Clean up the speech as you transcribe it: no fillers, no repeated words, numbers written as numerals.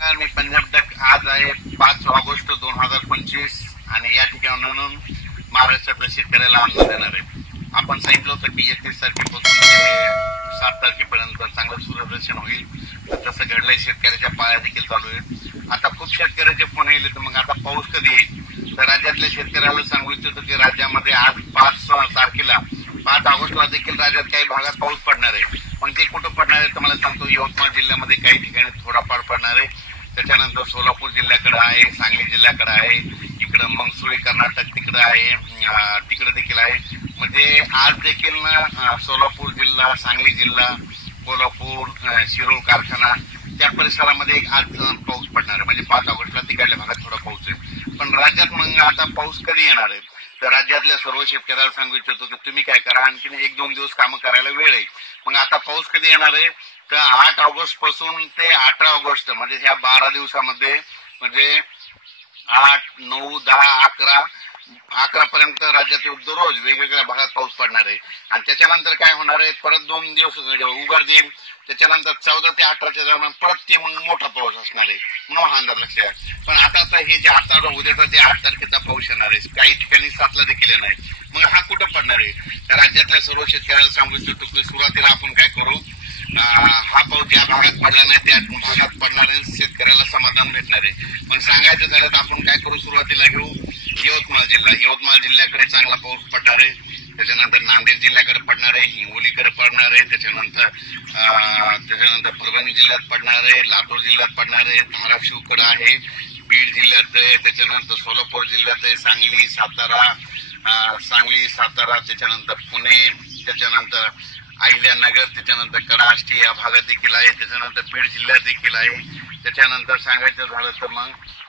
मी पंजाब तक आज आहे 5 ऑगस्ट 2025 आणि या ठिकाणाहून महाराष्ट्रातल्या शेतकऱ्याला अन्न देणार आहे. आपण सांगितलं होतं की 31 तारखेपासून 7 तारखेपर्यंत चांगलं सूर्यदर्शन होईल. तसं घडलंय. शेतकऱ्याच्या पाळ्या देखील चालू आहे. आता खूप शेतकऱ्याचे फोन येईल तर मग आता पाऊस कधी येईल. तर राज्यातल्या शेतकऱ्याला सांगू इच्छितो की राज्यामध्ये आज 5 तारखेला 5 ऑगस्टला देखील राज्यात काही भागात पाऊस पडणार आहे. मग ते कुठं पडणार आहे तर मला सांगतो यवतमाळ जिल्ह्यामध्ये काही ठिकाणी थोडाफार पडणार आहे. त्याच्यानंतर सोलापूर जिल्ह्याकडे आहे, सांगली जिल्ह्याकडे आहे, इकडं मंगसुळी कर्नाटक तिकडे आहे, तिकडे देखील आहे. म्हणजे आज देखील सोलापूर जिल्हा, सांगली जिल्हा, कोल्हापूर, शिरोळ कारखाना त्या परिसरामध्ये आज पाऊस पडणार आहे. म्हणजे 5 ऑगस्टला तिकडल्या भागात थोडा पाऊस आहे. पण राज्यात मग आता पाऊस कधी येणार आहे तर राज्यातल्या सर्व शेतकऱ्याला सांगू इच्छितो की तुम्ही काय करा, आणखी 1-2 दिवस कामं करायला वेळ आहे. मग आता पाऊस कधी येणार आहे तर 8 ऑगस्ट पासून ते 18 ऑगस्ट म्हणजे ह्या 12 दिवसामध्ये म्हणजे 8, 9, 10, 11 पर्यंत राज्यात दररोज वेगवेगळ्या भागात पाऊस पडणार आहे. आणि त्याच्यानंतर काय होणार आहे, परत 2 दिवस उघड देईल. त्याच्यानंतर 14 ते 18च्या दरम्यान परत ते मग मोठा पाऊस असणार आहे म्हणून हा अंदाज लक्षात. पण आता हे जे आता उद्याचा जे 8 तारखेचा पाऊस येणार आहे, काही ठिकाणी 7ला देखील येणार आहे. मग हा कुठं पडणार आहे तर राज्यातल्या सर्व शेतकऱ्याला सांगू इच्छितो की सुरुवातीला आपण काय करू, हा पाऊस ज्या भागात पडला नाही त्या भागात पडणाऱ्या शेतकऱ्याला समाधान भेटणार आहे. पण सांगायचं झालं तर आपण काय करू, सुरुवातीला घेऊ यवतमाळ जिल्हा. यवतमाळ जिल्ह्याकडे चांगला पाऊस पडणार आहे. त्याच्यानंतर नांदेड जिल्ह्याकडे पडणार आहे, हिंगोलीकडे पडणार आहे, त्याच्यानंतर परभणी जिल्ह्यात पडणार आहे, लातूर जिल्ह्यात पडणार आहे, धाराशिवकडे आहे, बीड जिल्ह्यात आहे, त्याच्यानंतर सोलापूर जिल्ह्यात आहे, सांगली, सातारा, त्याच्यानंतर पुणे, त्याच्यानंतर अहिल्यानगर, त्याच्यानंतर कडाष्टी या भागात देखील आहे, त्याच्यानंतर बीड जिल्ह्यात देखील आहे. त्याच्यानंतर सांगायचं झालं तर मग